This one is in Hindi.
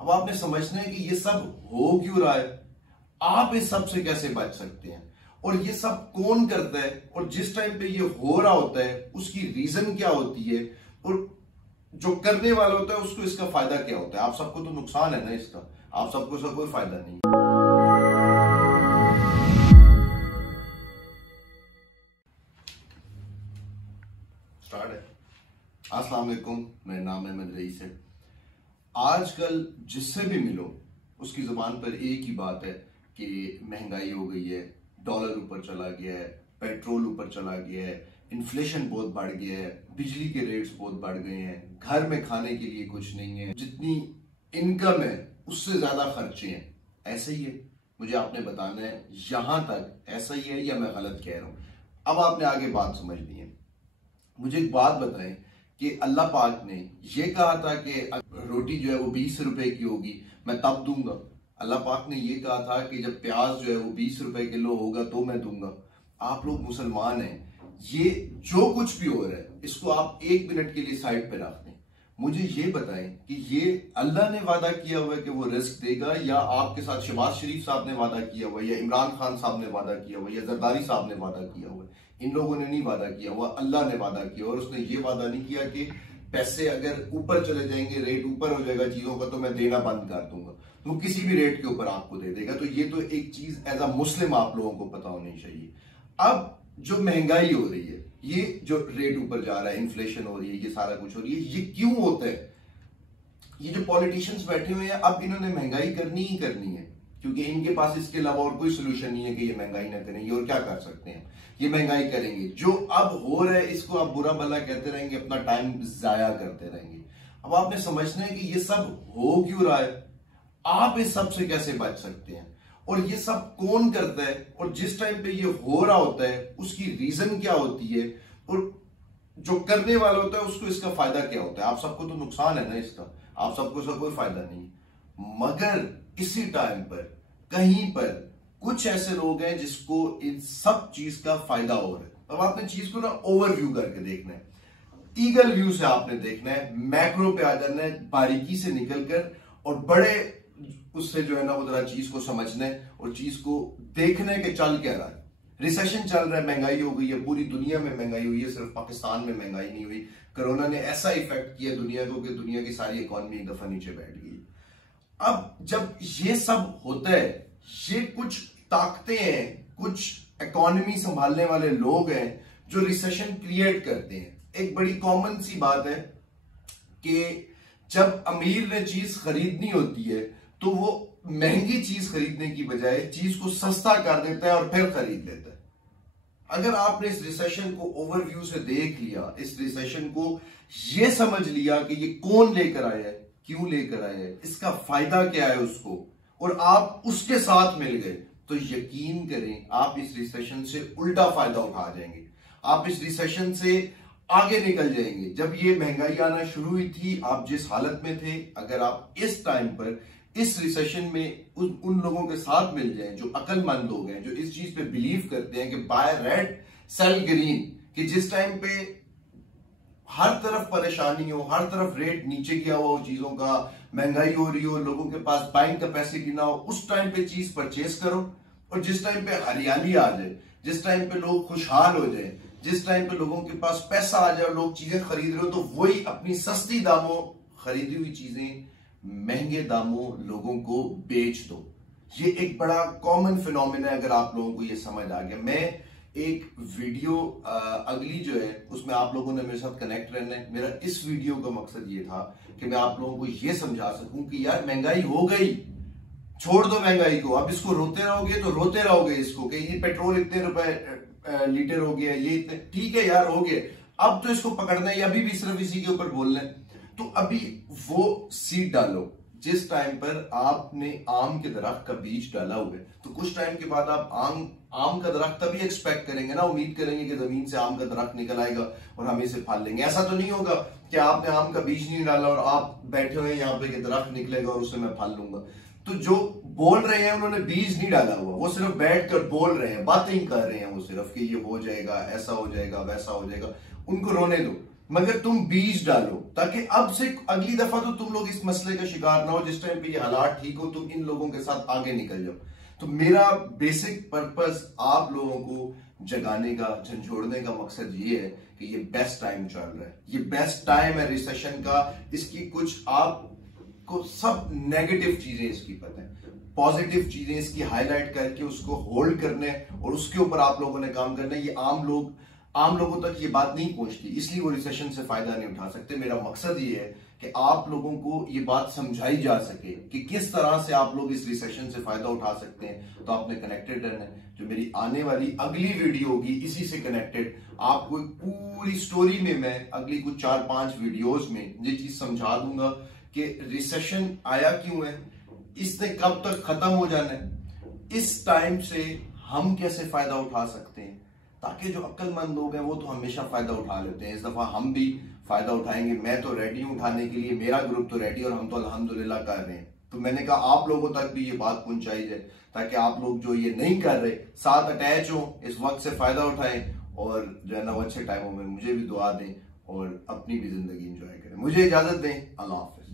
अब आपने समझना है कि ये सब हो क्यों रहा है, आप इस सब से कैसे बच सकते हैं, और ये सब कौन करता है, और जिस टाइम पे ये हो रहा होता है उसकी रीजन क्या होती है, और जो करने वाला होता है उसको इसका फायदा क्या होता है। आप सबको तो नुकसान है ना इसका, आप सबको इसका कोई फायदा नहीं। स्टार्ट है। अस्सलाम वालेकुम, मेरा नाम अहमद रईस है। आजकल जिससे भी मिलो उसकी जुबान पर एक ही बात है कि महंगाई हो गई है, डॉलर ऊपर चला गया है, पेट्रोल ऊपर चला गया है, इन्फ्लेशन बहुत बढ़ गया है, बिजली के रेट्स बहुत बढ़ गए हैं, घर में खाने के लिए कुछ नहीं है, जितनी इनकम है उससे ज्यादा खर्चे हैं। ऐसे ही है, मुझे आपने बताना है यहां तक ऐसा ही है या मैं गलत कह रहा हूं। अब आपने आगे बात समझनी है। मुझे एक बात बताएं कि अल्लाह पाक ने यह कहा था कि रोटी जो है वो 20 रुपए की होगी, मैं तब दूंगा। अल्लाह पाक ने यह कहा था कि जब प्याज जो है वो 20 रुपए किलो होगा तो मैं दूंगा। आप लोग मुसलमान हैं, ये जो कुछ भी हो रहा है इसको आप 1 मिनट के लिए साइड पे रख दें। मुझे ये बताएं कि ये अल्लाह ने वादा किया हुआ है कि वो रिस्क देगा, या आपके साथ शहबाज शरीफ साहब ने वादा किया हुआ है, या इमरान खान साहब ने वादा किया हुआ है, या जरदारी साहब ने वादा किया हुआ है। इन लोगों ने नहीं वादा किया हुआ, अल्लाह ने वादा किया। और उसने ये वादा नहीं किया कि पैसे अगर ऊपर चले जाएंगे, रेट ऊपर हो जाएगा चीजों का, तो मैं देना बंद कर दूंगा। वो किसी भी रेट के ऊपर आपको दे देगा। तो ये तो एक चीज एज अ मुस्लिम आप लोगों को पता होनी चाहिए। अब जो महंगाई हो रही है, ये जो रेट ऊपर जा रहा है, इन्फ्लेशन हो रही है, ये सारा कुछ हो रही है, ये क्यों होता है? ये जो पॉलिटिशियंस बैठे हुए हैं, अब इन्होंने महंगाई करनी ही करनी है, क्योंकि इनके पास इसके अलावा और कोई सोल्यूशन नहीं है कि ये महंगाई ना करेंगे। और क्या कर सकते हैं, ये महंगाई करेंगे। जो अब हो रहा है इसको आप बुरा भला कहते रहेंगे, अपना टाइम जाया करते रहेंगे। अब आपने समझना है कि ये सब हो क्यों रहा है, आप इस सब से कैसे बच सकते हैं, और ये सब कौन करता है, और जिस टाइम पे ये हो रहा होता है उसकी रीजन क्या होती है, और जो करने वाला होता है उसको इसका फायदा क्या होता है। आप सबको तो नुकसान है ना इसका, आप सबको इसका कोई फायदा नहीं। मगर इसी टाइम पर कहीं पर कुछ ऐसे लोग हैं जिसको इन सब चीज का फायदा हो रहा है। अब आपने चीज को ना ओवरव्यू करके देखना है, ईगल व्यू से आपने देखना है, मैक्रो पे आ जाना है, बारीकी से निकलकर, और बड़े उससे जो है ना वो जरा चीज को समझना है और चीज को देखना है कि चल क्या रहा है। रिसेशन चल रहा है, महंगाई हो गई है, पूरी दुनिया में महंगाई हुई है, सिर्फ पाकिस्तान में महंगाई नहीं हुई। कोरोना ने ऐसा इफेक्ट किया दुनिया को कि दुनिया की सारी इकोनॉमी एक दफा नीचे बैठ गई। अब जब ये सब होता है, ये कुछ ताकतें हैं, कुछ इकोनॉमी संभालने वाले लोग हैं जो रिसेशन क्रिएट करते हैं। एक बड़ी कॉमन सी बात है कि जब अमीर ने चीज खरीदनी होती है तो वो महंगी चीज खरीदने की बजाय चीज को सस्ता कर देता है और फिर खरीद लेता है। अगर आपने इस रिसेशन को ओवरव्यू से देख लिया, इस रिसेशन को ये समझ लिया कि ये कौन लेकर आया है, क्यों लेकर आया है, इसका फायदा क्या है उसको, और आप उसके साथ मिल गए, तो यकीन करें आप इस रिसेशन से उल्टा फायदा उठा जाएंगे। आप इस रिसेशन से आगे निकल जाएंगे। जब ये महंगाई आना शुरू हुई थी, आप जिस हालत में थे, अगर आप इस टाइम पर इस रिसेशन में उन लोगों के साथ मिल जाएं जो अक्लमंद लोग हैं, जो इस चीज पे बिलीव करते हैं कि बाय रेड सेल ग्रीन, कि जिस टाइम पे हर तरफ परेशानी हो, हर तरफ रेट नीचे गया हो चीजों का, महंगाई हो रही हो, लोगों के पास बाइंग कैपेसिटी ना हो, उस टाइम पे चीज परचेज करो। और जिस टाइम पे हरियाली आ जाए, जिस टाइम पे लोग खुशहाल हो जाए, जिस टाइम पे लोगों के पास पैसा आ जाए, लोग चीजें खरीद रहे हो, तो वही अपनी सस्ती दामों खरीदी हुई चीजें महंगे दामों लोगों को बेच दो। ये एक बड़ा कॉमन फिनोमेना है। अगर आप लोगों को ये समझ आ गया, मैं एक वीडियो अगली जो है उसमें आप लोगों ने मेरे साथ कनेक्ट रहना है। मेरा इस वीडियो का मकसद ये था कि मैं आप लोगों को ये समझा सकूं कि यार महंगाई हो गई, छोड़ दो महंगाई को। अब इसको रोते रहोगे तो रोते रहोगे इसको कि ये पेट्रोल इतने रुपए लीटर हो गया, ये इतने, ठीक है यार हो गया, अब तो इसको पकड़ना है, अभी भी सिर्फ इसी के ऊपर बोलना है। तो अभी वो सीड डालो। जिस टाइम पर आपने आम के दरख्त का बीज डाला हुआ है, तो कुछ टाइम के बाद आप आम का दरख्त तभी एक्सपेक्ट करेंगे ना, उम्मीद करेंगे कि जमीन से आम का दरख्त निकल आएगा और हम इसे फल लेंगे। ऐसा तो नहीं होगा कि आपने आम का बीज नहीं डाला और आप बैठे हुए यहाँ पे कि दरख्त निकलेगा और उससे मैं फल लूंगा। तो जो बोल रहे हैं उन्होंने बीज नहीं डाला हुआ, वो सिर्फ बैठ कर बोल रहे हैं, बातें कर रहे हैं वो सिर्फ कि ये हो जाएगा, ऐसा हो जाएगा, वैसा हो जाएगा। उनको रोने दो। मगर तुम बीज डालो ताकि अब से अगली दफा तो तुम लोग इस मसले का शिकार ना हो, जिस टाइम पे ये हालात ठीक हो तुम इन लोगों के साथ आगे निकल जाओ। तो मेरा बेसिक पर्पस आप लोगों को जगाने का, झंझोड़ने का मकसद ये है कि ये बेस्ट टाइम चल रहा है, ये बेस्ट टाइम है रिसेशन का। इसकी कुछ आपको सब नेगेटिव चीजें इसकी पता है, पॉजिटिव चीजें इसकी हाईलाइट करके उसको होल्ड करने और उसके ऊपर आप लोगों ने काम करना है। ये आम लोगों तक ये बात नहीं पहुंचती, इसलिए वो रिसेशन से फायदा नहीं उठा सकते। मेरा मकसद ये है कि आप लोगों को ये बात समझाई जा सके कि किस तरह से आप लोग इस रिसेशन से फायदा उठा सकते हैं। तो आपने कनेक्टेड रहना है। जो मेरी आने वाली अगली वीडियो होगी इसी से कनेक्टेड, आपको एक पूरी स्टोरी में मैं अगली कुछ 4-5 वीडियोस में ये चीज समझा दूंगा कि रिसेशन आया क्यों है, इसने कब तक खत्म हो जाना है, इस टाइम से हम कैसे फायदा उठा सकते हैं, ताकि जो अक्लमंद लोग हैं वो तो हमेशा फायदा उठा लेते हैं। इस दफा हम भी फायदा उठाएंगे। मैं तो रेडी हूं उठाने के लिए, मेरा ग्रुप तो रेडी और हम तो अल्हम्दुलिल्लाह कर रहे हैं। तो मैंने कहा आप लोगों तक भी ये बात पहुंचाई जाए ताकि आप लोग जो ये नहीं कर रहे साथ अटैच हो, इस वक्त से फायदा उठाएं और जो है ना वो अच्छे टाइमों में मुझे भी दुआ दें और अपनी भी जिंदगी एंजॉय करें। मुझे इजाजत दें, अल्लाह हाफिज।